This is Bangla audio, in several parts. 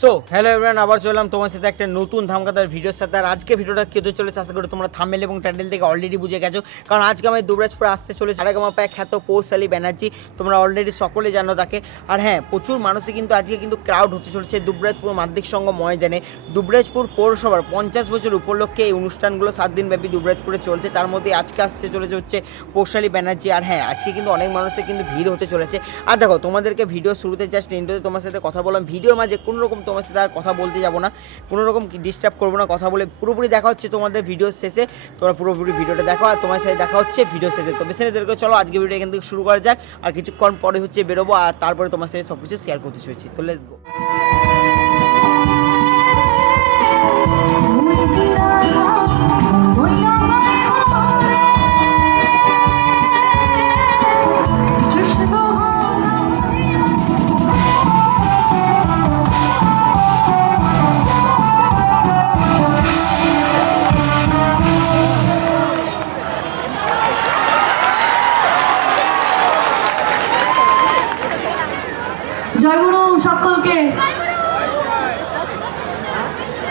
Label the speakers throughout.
Speaker 1: সো হ্যালো এভরিওয়ান আবার চললাম তোমার সাথে একটা নতুন ধামকাতার ভিডিওর সাথে। আর আজকে ভিডিওটা কেটে চলেছে আশা করি তোমরা থামেল এবং টাইটেল থেকে অলরেডি বুঝে গেছো। কারণ আজকে আমি দুবরাজপুরে আসতে চলেছি সারেগামা পায় খ্যাত পৌশালী ব্যানার্জি তোমরা অলরেডি সকলে জানো তাকে। আর হ্যাঁ প্রচুর মানুষই কিন্তু আজকে কিন্তু ক্রাউড হতে চলেছে দুবরাজপুর মাধ্যমিক সংঘ ময়দানে। দুবরাজপুর পৌরসভার পঞ্চাশ বছর উপলক্ষে এই অনুষ্ঠানগুলো সাত দিনব্যাপী দুবরাজপুরে চলছে। তার মধ্যে আজকে আসতে চলেছে হচ্ছে পৌশালী ব্যানার্জি আর হ্যাঁ আজকে কিন্তু অনেক মানুষের কিন্তু ভিড় হতে চলেছে। আর দেখো, তোমাদেরকে ভিডিও শুরুতে জাস্ট ইন্টোতে তোমার সাথে কথা বললাম। ভিডিওর মাঝে কোনো রকম তোমার সাথে আর কথা বলতে যাব না। কোনো রকম ডিস্টার্ব করব না, কথা বলে পুরোপুরি দেখা হচ্ছে তোমাদের ভিডিও শেষে। তোমরা পুরোপুরি ভিডিওটা দেখো আর তোমার সাথে দেখা হচ্ছে ভিডিও শেষে। তো বেশি দেরকে চলো আজকে ভিডিও এখান থেকে শুরু করা যাক আর কিছুক্ষণ পরে হচ্ছে বেরোবো আর তারপরে তোমার সাথে সব কিছু শেয়ার করতে চলেছি। তো let's go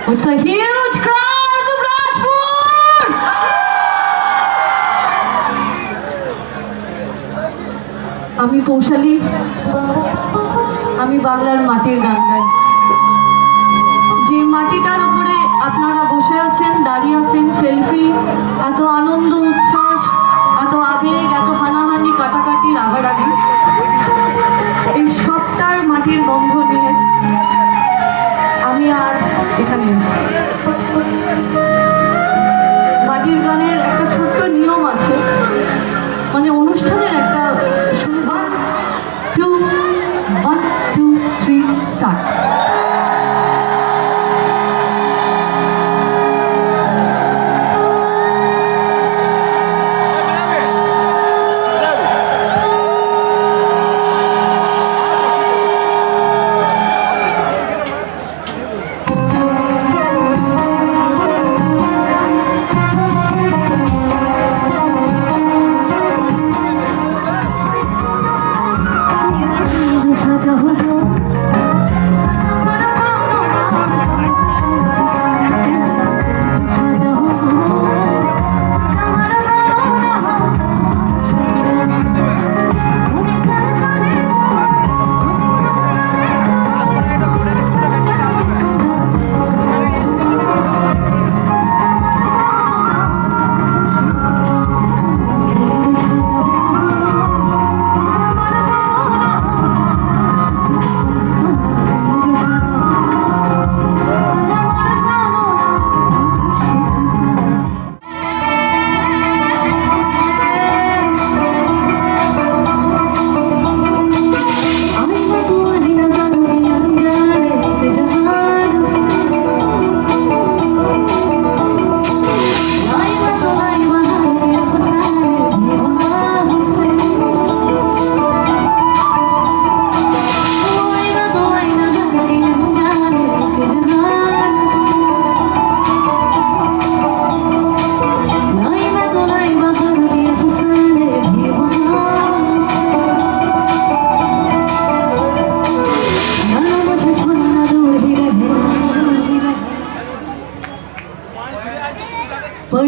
Speaker 2: It's a huge crowd of Rajput! আমি পৌশালী, আমি বাংলার মাটির গান গাই যে মাটিটার উপরে আপনারা বসে আছেন, দাঁড়িয়ে আছেন, সেলফি, এত আনন্দ, উচ্ছ্বাস, এত আবেগ, এত হানাহানি কাটাকাটি রাগারাগি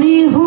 Speaker 2: বিহু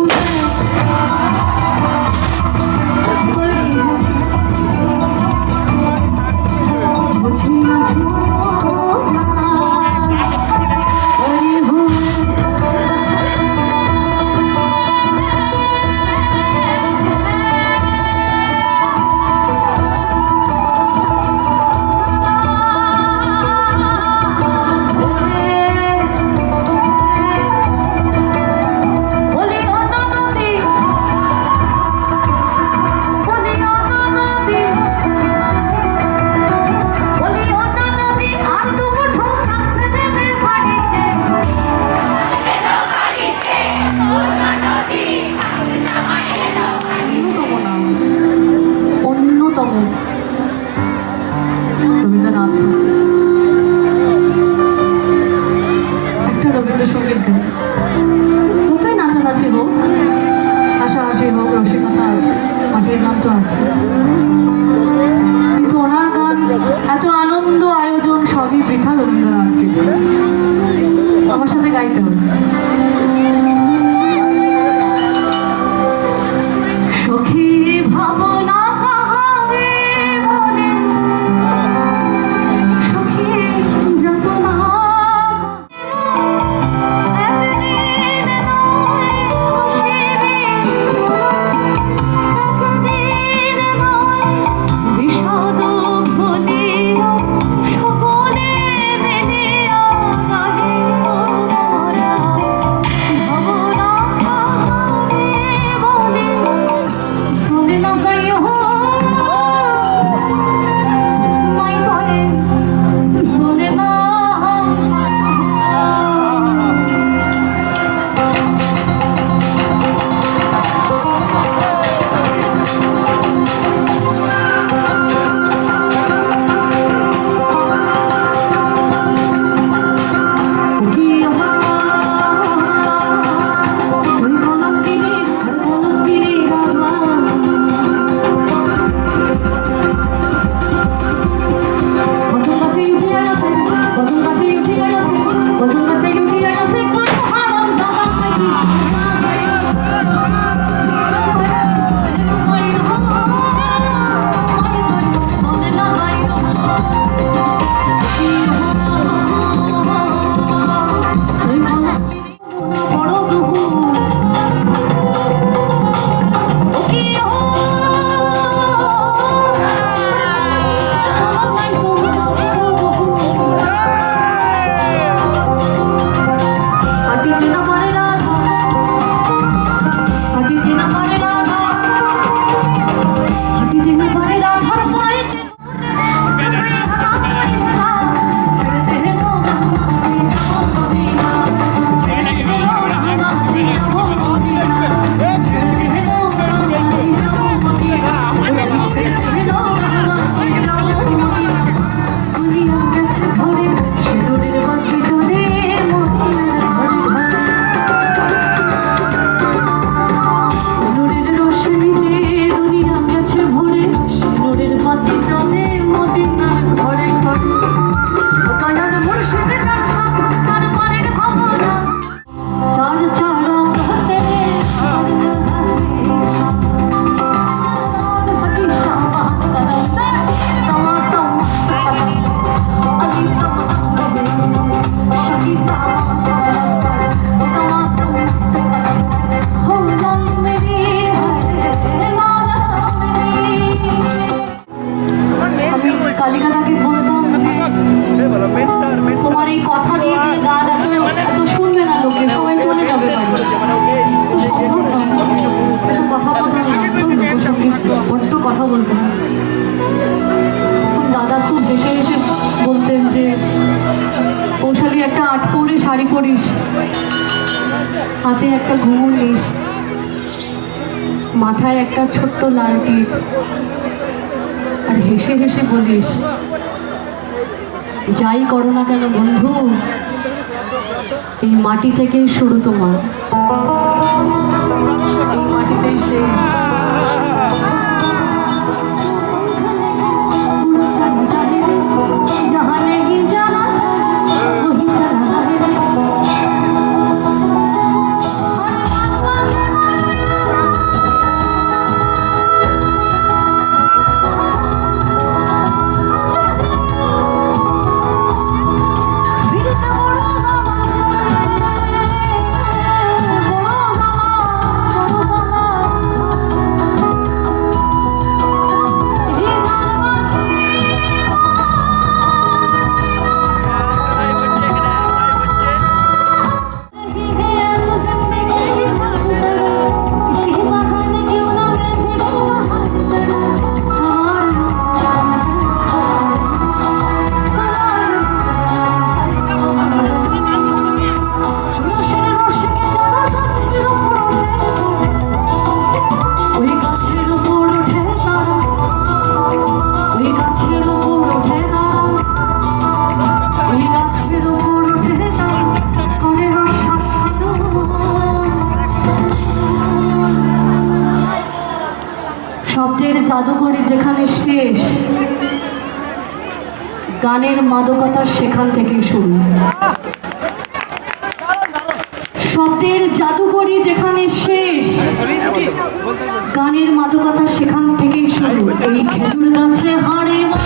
Speaker 2: করিস হাতে একটা ঘুমুর নিস মাথায় একটা ছোট্ট লাল টিপ। আর হেসে হেসে বলিস, যাই করো না কেন বন্ধু, এই মাটি থেকেই শুরু তোমার। এই মাটিতেই শেষ। গানের জাদুঘরে যেখানে শেষ, গানের মাদকতা সেখান থেকে শুরু। সতের জাদুকরি যেখানে শেষ, গানের মাদকতা সেখান থেকেই শুরু। এই খেজুর গাছে হাড়ে মা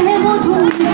Speaker 2: ধারে কাছে মধু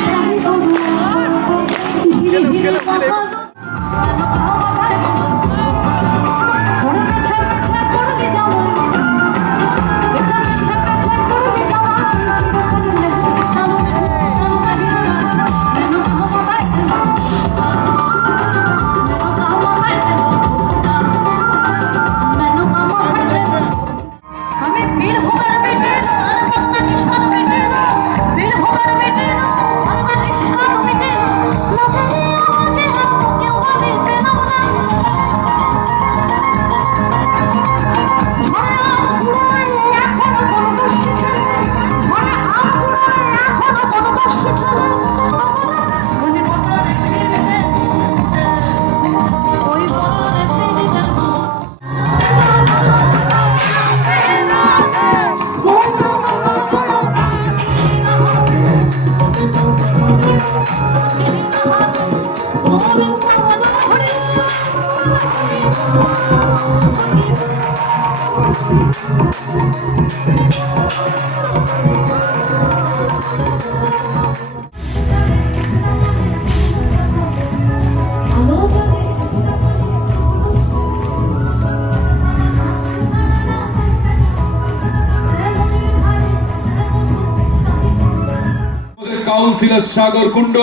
Speaker 3: কাউন্সিলর সাগর কুণ্ড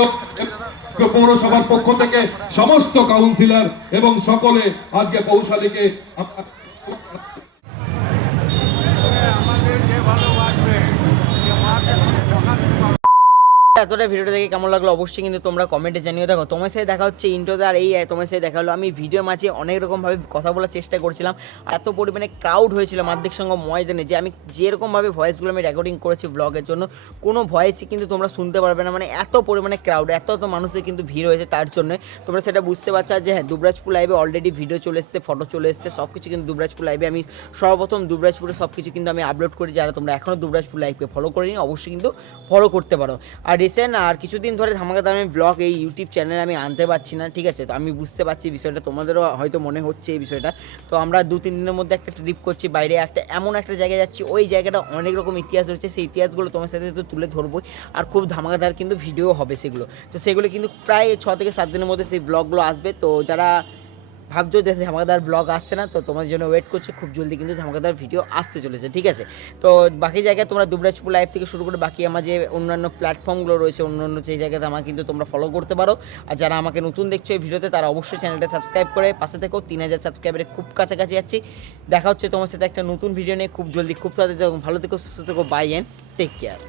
Speaker 3: পৌরসভার পক্ষ থেকে সমস্ত কাউন্সিলর এবং সকলে আজকে পৌশালীকে
Speaker 1: এতটা ভিডিওটা দেখে কেমন লাগল অবশ্যই কিন্তু তোমরা কমেন্টে জানিয়ে দেখো তোমার সাথে দেখা হচ্ছে ইন্ট্রোতে আর এই, তোমার সাথে দেখা হলো। আমি ভিডিও মাঝে অনেক রকমভাবে কথা বলার চেষ্টা করছিলাম। এত পরিমাণে ক্রাউড হয়েছিল মাধ্যমিক সঙ্গে ময়দানে যে আমি যেরকমভাবে ভয়েসগুলো আমি রেকর্ডিং করেছি ব্লগের জন্য, কোনো ভয়েসই কিন্তু তোমরা শুনতে পারবে না। মানে এত পরিমাণে ক্রাউড এত এত মানুষের কিন্তু ভিড় হয়েছে তার জন্য। তোমরা সেটা বুঝতে পারছ যে হ্যাঁ দুবরাজপুর লাইভে অলরেডি ভিডিও চলে এসছে ফটো চলে এসছে সব কিছু কিন্তু দুবরাজপুর লাইভে আমি সর্বপ্রথম দুবরাজপুরে সব কিছু কিন্তু আমি আপলোড করি যারা তোমরা এখনও দুবরাজপুর লাইভকে ফলো করিনি, অবশ্যই কিন্তু ফলো করতে পারো। আর রিসেন্ট আর কিছুদিন ধরে ধামাকা দামে ব্লগ এই ইউটিউব চ্যানেলে আমি আনতে পারছি না, ঠিক আছে? তো আমি বুঝতে পারছি বিষয়টা, তোমাদেরও হয়তো মনে হচ্ছে এই বিষয়টা। তো আমরা দু তিন দিনের মধ্যে একটা ট্রিপ করছি, বাইরে একটা এমন একটা জায়গায় যাচ্ছি, ওই জায়গাটা অনেক রকম ইতিহাস রয়েছে, সেই ইতিহাসগুলো তোমার সাথে তো তুলে ধরবোই। আর খুব ধামাকাদার কিন্তু ভিডিও হবে সেগুলো। তো সেগুলো কিন্তু প্রায় ছ থেকে সাত দিনের মধ্যে সেই ব্লগগুলো আসবে। তো যারা ভাবছ যে ধামাকাদার ব্লগ আসছে না, তো তোমার জন্য ওয়েট করছে, খুব জলদি কিন্তু ধামাকাদার ভিডিও আসতে চলেছে, ঠিক আছে? তো বাকি জায়গায় তোমরা দুবরাজপুর লাইভ থেকে শুরু করে বাকি আমার যে অন্যান্য প্ল্যাটফর্মগুলো রয়েছে, অন্যান্য সেই জায়গাতে আমার কিন্তু তোমরা ফলো করতে পারো। আর যারা আমাকে নতুন দেখছ এই ভিডিওতে তারা অবশ্যই চ্যানেলটা সাবস্ক্রাইব করে পাশে থেকেও তিন হাজার সাবস্ক্রাইবারে খুব কাছাকাছি যাচ্ছি দেখা হচ্ছে তোমার সাথে একটা নতুন ভিডিও নিয়ে, খুব জলদি, খুব তাড়াতাড়ি, ভালো থেকো, সুস্থ থেকো বাই অ্যান্ড টেক কেয়ার